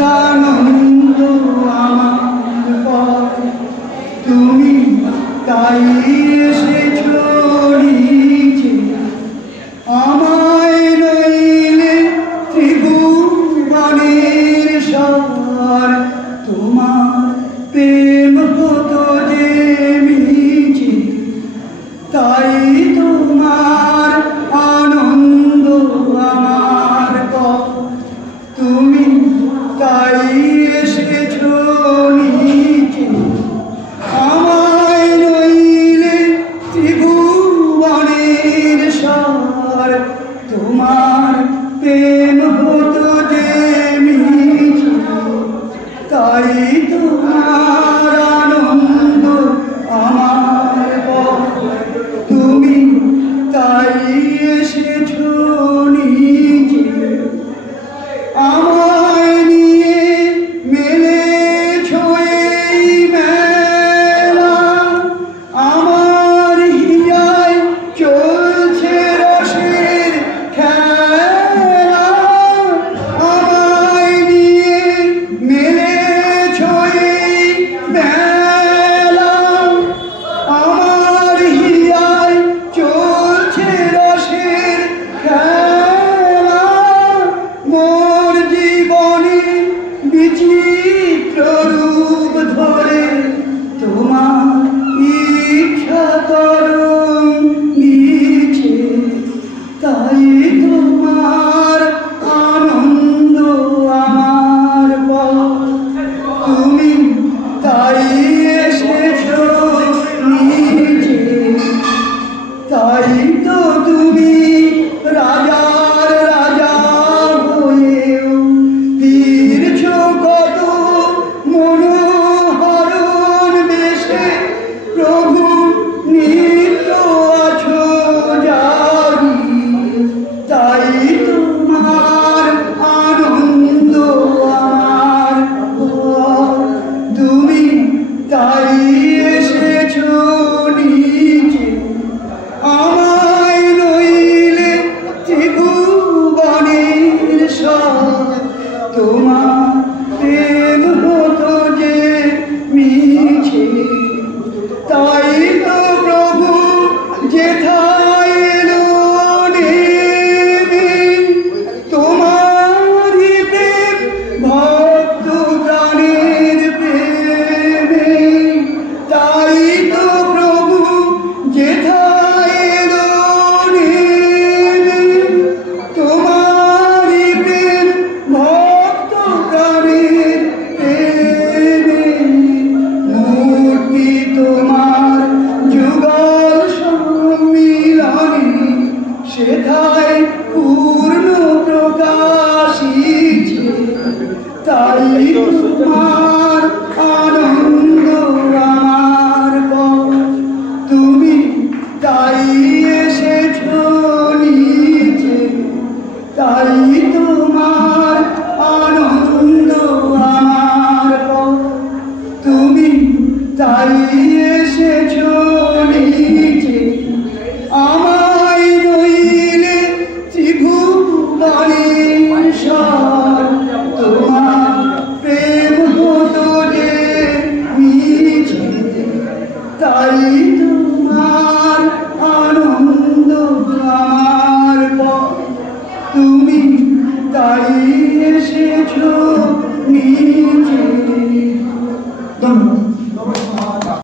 সানন্দ আমার পর তুমি তাই এসেছো নিচে আমায় নইলে ত্রিভুবনের সার তোমার প্রেম হতো যে মিছে তাই তোমার আনন্দ আমার পর তুমি তাই এসেছো নিচে আমায় নইলে ত্রিভুবনের সার তোমার প্রেম হতো যে মিছে তাই তোমার আনন্দ আমার পর তুমি তাই এসেছো নিচে আমায় নিয়ে মেলেছো এই মেলা আমার হিয়ায় চলছে রসের খেলা আমায় নিয়ে মেলেছো এই মেলা আমার হিয়ায় চলছে রসের খেলা মোর জীবনে বিচিত্র রূপ ধরে তোমার ইচ্ছা তরঙ্গিছে তাই তোমার আনন্দ আমার পর তুমি তাই এসেছো নিচে তাই তো তুমি রাজার রাজা হয়েও ফিরছো কত মনোহরণ বেশে প্রভু নিত্য আছো জাগি তাই তোমার আনন্দ আমার পর তুমি তাই এসেছো নিচে আমায় নইলে ত্রিভুবনের সার তোমার প্রেম হতো যে মিছে তাই তো প্রভু যেথায় এলো নেমে তোমারই প্রেম ভক্ত প্রাণের প্রেমে তাই তো প্রভু যেথায় এলো নেমে তোমারই প্রেম ভক্ত প্রাণের প্রেমে মূর্তি তোমার যুগল সম্মিলনে সেথায় পূর্ণ প্রকাশিছে তাই তোমার আনন্দ আমার পর তুমি তাই এসেছো নিচে তাই তোমার আনন্দ আমার পর তুমি তাই এসেছো নিচে আমায় নইলে ত্রিভুবনের সার তোমার প্রেম হতো যে মিছে তাই তোমার আনন্দ আমার পর তুমি তাই এসেছো নিচে। ধন্যবাদ।